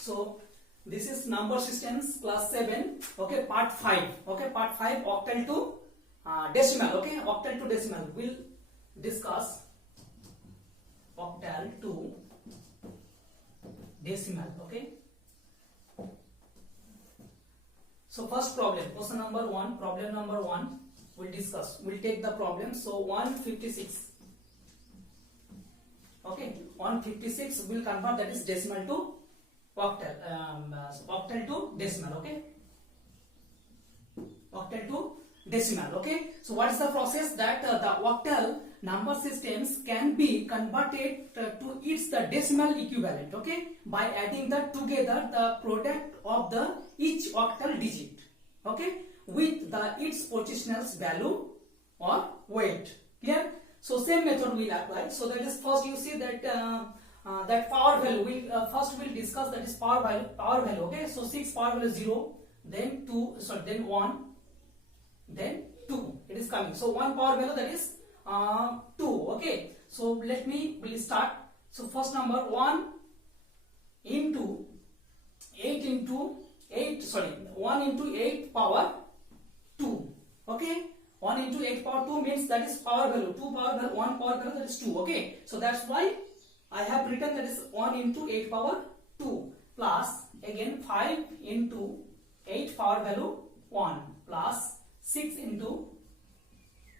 So this is number systems class 7, okay, part 5, okay, part 5 octal to decimal, okay, octal to decimal. We'll discuss octal to decimal, okay. So first problem, question number 1, problem number 1, we'll discuss. We'll take the problem. So 156, okay, 156 will convert, that is decimal to octal, octal to decimal, okay, octal to decimal, okay. So what is the process? That the octal number systems can be converted to its the decimal equivalent, okay, by adding the together the product of the each octal digit, okay, with the its positional value or weight. Clear? So same method will apply. So that is, first you see that that power value will first we'll discuss, that is power value, okay. So 6 power value 0, then 2, sorry, then 1, then 2, it is coming. So 1 power value, that is 2, okay. So we'll start. So first number 1 into 8 into 8, sorry, 1 into 8 power 2, okay. 1 into 8 power 2 means that is power value, 2 power value, 1 power value, that is 2, okay. So that's why I have written that is 1 into 8 power 2 plus again 5 into 8 power value 1 plus 6 into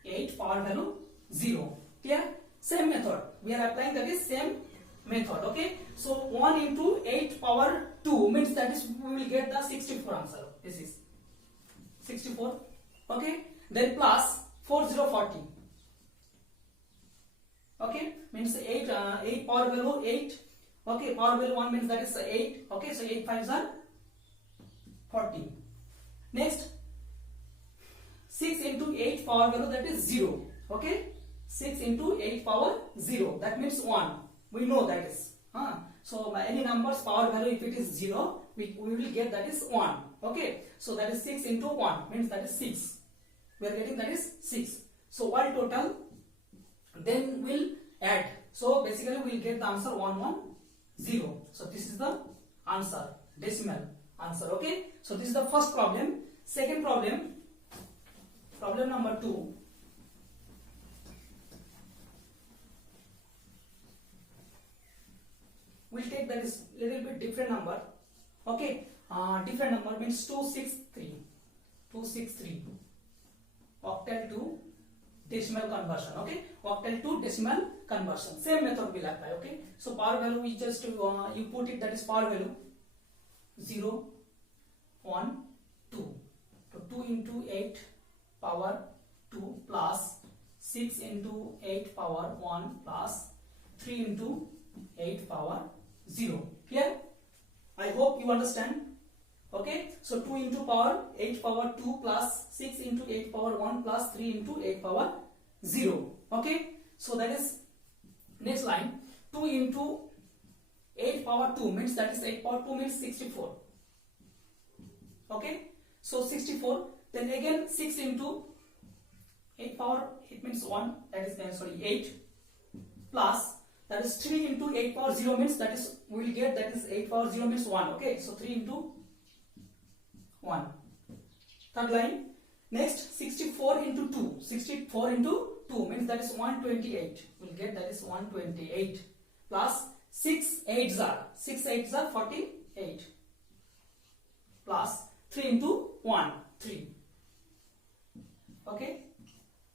8 power value 0. Clear? Same method we are applying, that is same method, okay. So 1 into 8 power 2 means that is we will get the 64 answer. This is 64, okay. Then plus 4040, okay, means 8 power value 8, okay, power value 1 means that is 8, okay. So 8 5s are 40. Next 6 into 8 power value, that is 0, okay. 6 into 8 power 0, that means 1, we know that is so by any numbers power value, if it is 0, we will get that is 1, okay. So that is 6 into 1 means that is 6, we are getting that is 6. So all total, then we'll add. So basically we'll get the answer 110. So this is the answer, decimal answer, okay. So this is the first problem. Second problem, problem number 2. We'll take that is little bit different number, okay. Different number means 263, octal to decimal conversion, okay. Octal to decimal conversion, same method will apply, okay. So power value, we just you put it, that is power value 0 1 2. So 2 into 8 power 2 plus 6 into 8 power 1 plus 3 into 8 power 0. Clear? I hope you understand, okay. So 2 into power 8 power 2 plus 6 into 8 power 1 plus 3 into 8 power 0, okay. So that is next line, 2 into 8 power 2 means that is 8 power 2 means 64, okay. So 64, then again 6 into 8 power, it means 1, that is 8 plus, that is 3 into 8 power 0 means that is we will get that is 8 power 0 means 1, okay. So 3 into 1. Third line, next 64 into 2, 64 into 2 means that is 128, we will get that is 128 plus 6 8s are 48 plus 3 into 1 3, okay.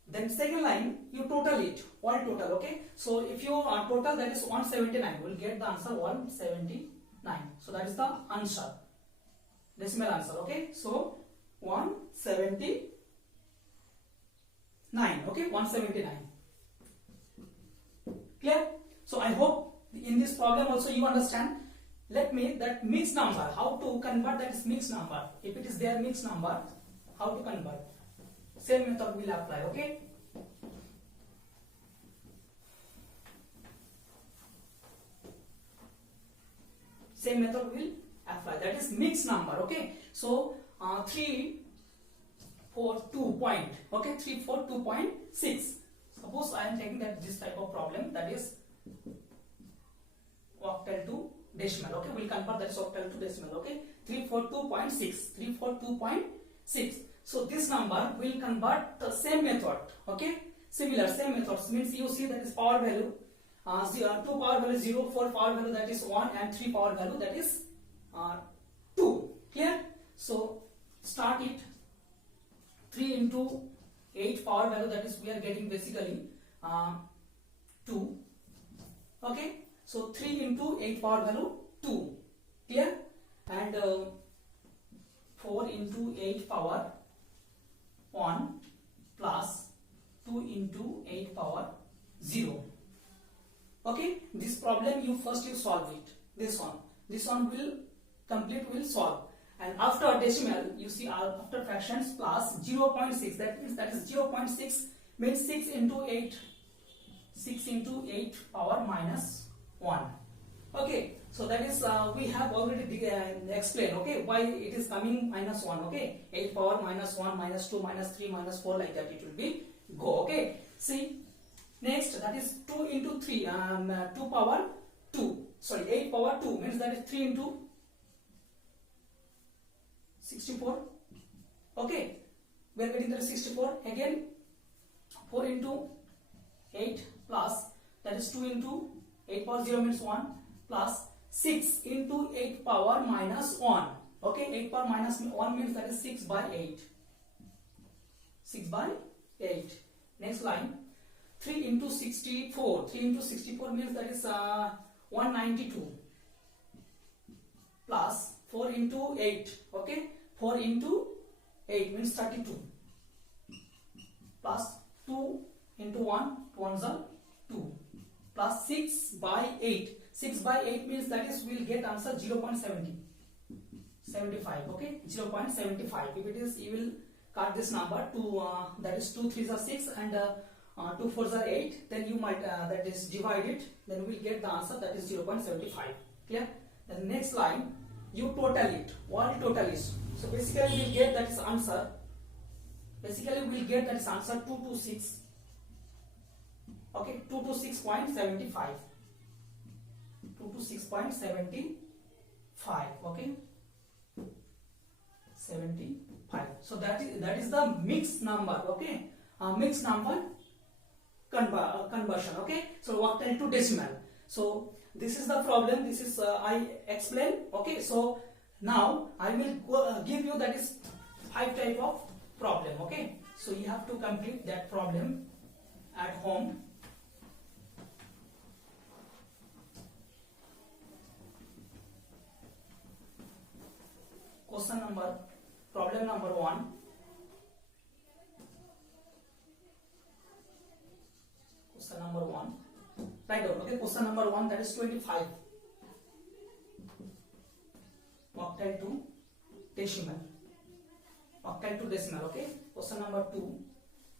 Then second line, you total it, all total, okay. So if you total, that is 179, we will get the answer 179. So that is the answer, decimal answer, okay. So 179, okay, 179. Clear? So I hope in this problem also you understand. Let me that mixed number, how to convert that is mixed number. If it is their mixed number, how to convert? Same method will apply, okay. Same method will apply, that is mixed number, okay. So 3 4 2 point, okay, 3 4 2.6. Suppose I am taking that this type of problem, that is octal to decimal. Okay, we'll convert that octal to decimal. Okay, 342.6, 342.6. So this number will convert the same method. Okay, similar same methods means you see that is power value. 2 power value 0, 4 power value that is 1, and 3 power value that is 2. Clear? So start it. 3 into 8 power value that is we are getting basically 2. Okay, so 3 into 8 power value 2. Clear? And 4 into 8 power 1 plus 2 into 8 power 0. Okay, this problem you first solve it. This one will solve, and after decimal you see after fractions plus 0.6, that means that is 0.6 means 6 into 8 power minus 1. Okay, so that is we have already explained, okay, why it is coming minus 1. Okay, 8 power minus 1 minus 2 minus 3 minus 4, like that it will be go. Okay, see next, that is 2 into 3, 2 power 2, sorry 8 power 2 means that is 3 into 64. Okay, we are getting that is 64. Again 4 into 8 plus that is 2 into 8 power 0 means 1 plus 6 into 8 power minus 1. Okay, 8 power minus 1 means that is 6 by 8. 6 by 8. Next line, 3 into 64. 3 into 64 means that is 192 plus 4 into 8. Okay, 4 into 8 means 32 plus 2 into 1, 1s are 2 plus 6 by 8. 6 by 8 means that is we will get answer 0.75. Okay, 0.75. If it is, you will cut this number to that is 2 3s are 6 and 2 4s are 8. Then you might that is divide it. Then we will get the answer that is 0.75. Clear? The next line, you total it. What total is? So basically we will get that is answer. Basically we will get that is answer 226. Okay, 226.75. 226.75. Okay, 75. So that is the mixed number. Okay, mixed number conversion. Okay, so octal to decimal. So this is the problem. This is I explained. Okay, so now I will give you that is 5 type of problem. Okay, so you have to complete that problem at home. Problem number 1. Question number 1. Write down. Okay, question number 1, that is 25. Octal to decimal. Octal to decimal. Okay. Question number 2,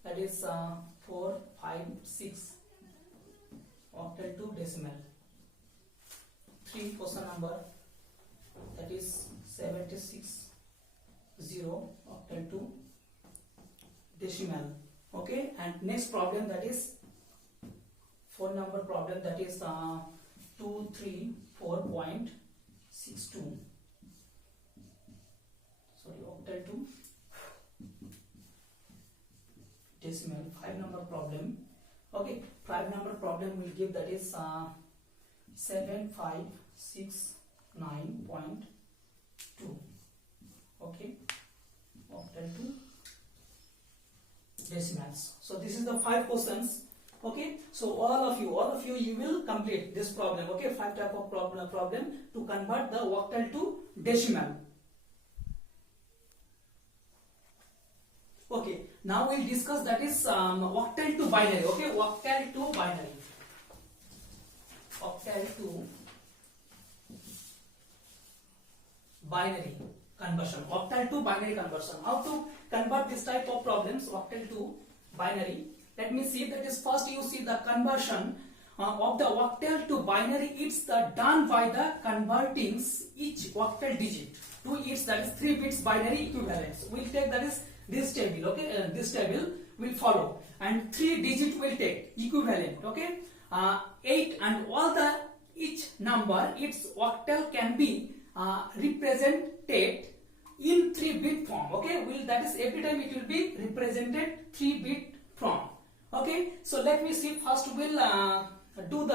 that is 4, 5, 6. Octal to decimal. 3, question number, that is 76, 0 octal to decimal. Okay, and next problem, that is 4 number problem, that is 234.62. Sorry, octal to decimal. 5 number problem. Okay, 5 number problem will give that is 7569.2. Okay, octal to decimals. So this is the 5 questions. Okay, so all of you you will complete this problem. Okay, 5 type of problem to convert the octal to decimal. Okay, now we'll discuss that is octal to binary. Okay, octal to binary. Octal to binary conversion. Octal to binary conversion. How to convert this type of problems, octal to binary? Let me see. That is, first you see the conversion of the octal to binary. It's done by the converting each octal digit to its, that is 3 bits binary equivalents. We'll take that is this table. Okay, this table will follow, and 3 digit will take equivalent. Okay, 8 and all the each number, its octal can be represented in 3-bit form. Okay, that is every time it will be represented 3-bit form. Okay, so let me see. First we'll do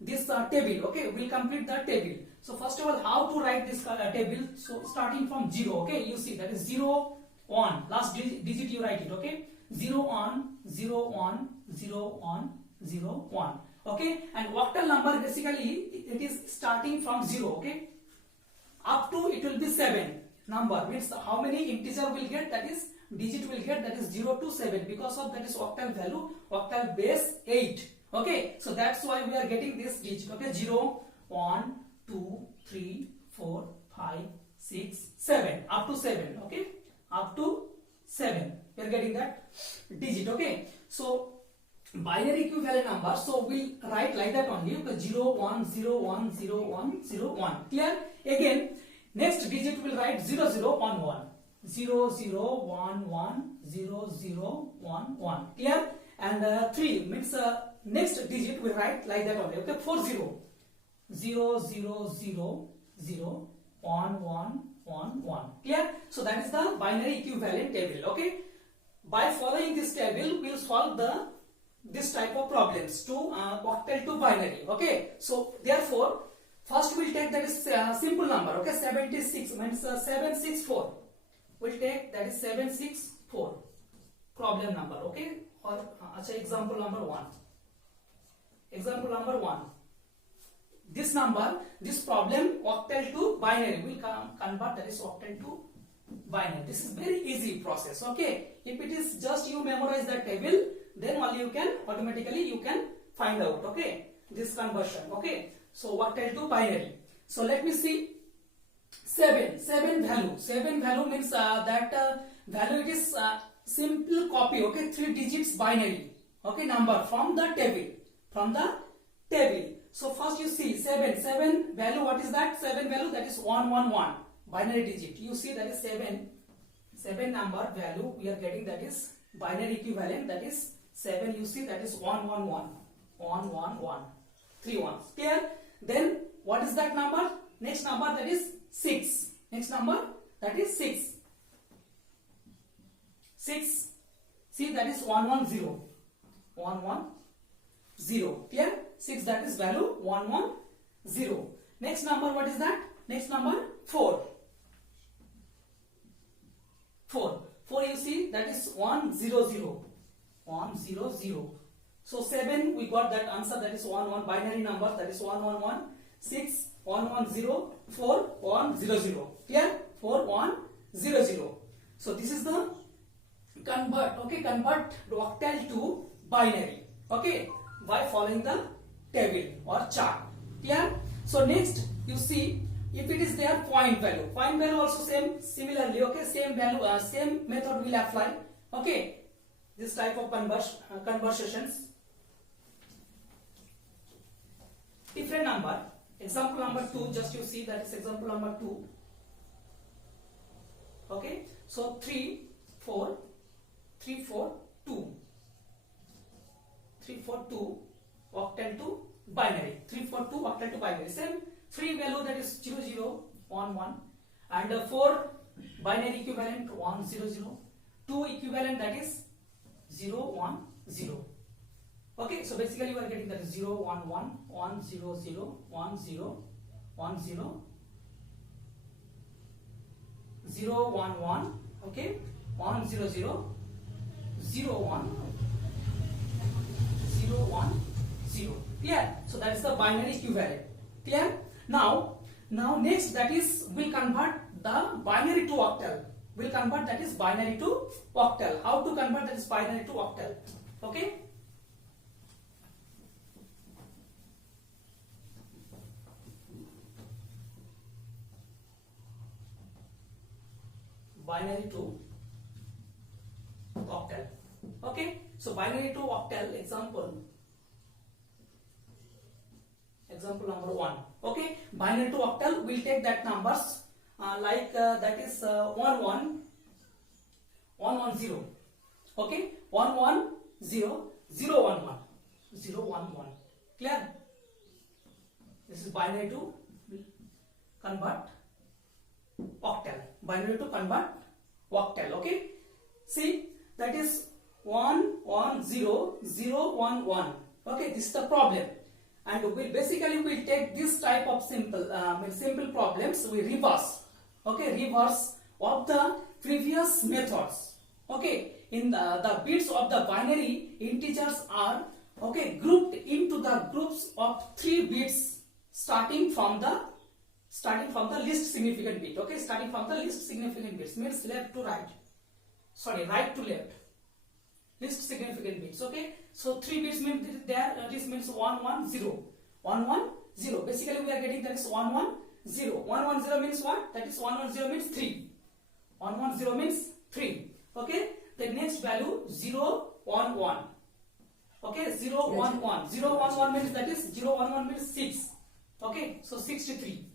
this table. Okay, we'll complete the table. So first of all, how to write this table? So starting from 0. Okay, you see that is 0 1, last digit you write it. Okay, 0 1 0 1 0 1 0 1. Okay, and octal number basically it is starting from 0. Okay, up to it will be 7 number, means how many integer will get, that is digit will get, that is 0 to 7, because of that is octal value, octal base 8. Okay, so that's why we are getting this digit. Okay, 0 1 2 3 4 5 6 7, up to 7. Okay, up to 7 we are getting that digit. Okay, so binary equivalent number, so we'll write like that only. Okay, 0 1 0 1 0 1 0 1. Clear? Again, next digit will write 0 0 1 1 0 0 1 1 0 0 1 1. Clear? And 3 means next digit will write like that only. Okay, 4 0 0 0 0 0 1 1 1 1. Clear? So that is the binary equivalent table. Okay, by following this table we'll solve this type of problems to octal to binary. Okay, so therefore first we'll take that is simple number. Okay, 76 means 764. We'll take that is 764 problem number. Okay, or example number 1. Example number 1. This number, this problem octal to binary, will convert that is octal to binary. This is very easy process. Okay, if it is just you memorize the table, then only you can automatically find out. Okay, this conversion. Okay, so octal to binary. So let me see. 7 value means that value, it is simple copy. Okay, 3 digits binary. Okay, number from the table. So first you see 7 value, what is that? 7 value, that is 111 binary digit. You see that is 7 number value we are getting, that is binary equivalent, that is 7. You see that is 111 3 ones. Clear? Then what is that number? Next number, that is 6. Next number, that is 6. See, that is 110. Clear? 6, that is value 110. Next number, what is that? Next number 4. 4 you see, that is 100. So 7 we got that answer, that is 1 binary number, that is 111. 6 110, 4 100. Clear? 4 100. So this is the convert octal to binary. Okay, by following the table or chart. Clear? So next you see, if it is there point value also similarly. Okay, same value, same method will apply. Okay, this type of conversions. Different number. Example number 2, just you see, that is example number 2. Okay, so 3 4 2 octal to binary. 3 4 2 octal to binary. Same 3 value, that is 0 0 1 1, and 4 binary equivalent 1 0 0. 2 equivalent, that is 0 1 0. Okay, so basically you are getting that is 0 1 1 1 0 0 1 0 1 0 0 1 1. Okay, 1 0 0 0 1 0 1 0. Clear? So that is the binary equivalent. Clear? Now next, that is we convert the binary to octal. We'll convert that is binary to octal. How to convert that is binary to octal? Okay. Binary to octal. Okay, so binary to octal example number 1. Okay, binary to octal, we'll take that numbers like that is 1 1 1 1 0. Okay, 1 1 0 0 1 1 0 1 1. Clear? This is binary to convert octal. Binary to convert octal. Okay. See, that is 1 1 0 0 1 1. Okay, this is the problem, and we basically will take this type of simple problems. We reverse. Okay, reverse of the previous methods. Okay, in the bits of the binary integers are grouped into the groups of 3 bits starting from the least significant bit. Okay, starting from the least significant bits means left to right. Sorry, right to left. Least significant bits. Okay, so 3 bits means there. This means 1 1 0 1 1 0. Basically, we are getting that is 1 1 0. 1 1 0 means what? That is 1 1 0 means 3. 1 1 0 means 3. Okay, the next value 0 1 1. Okay, 0 1 1. 0 1 1 means that is 0 1 1 means 6. Okay, so 63.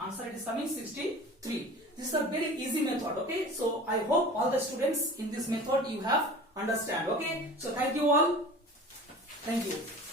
Answer it is coming 63. This is a very easy method. Okay, so I hope all the students in this method you have understand. Okay, so thank you all. Thank you.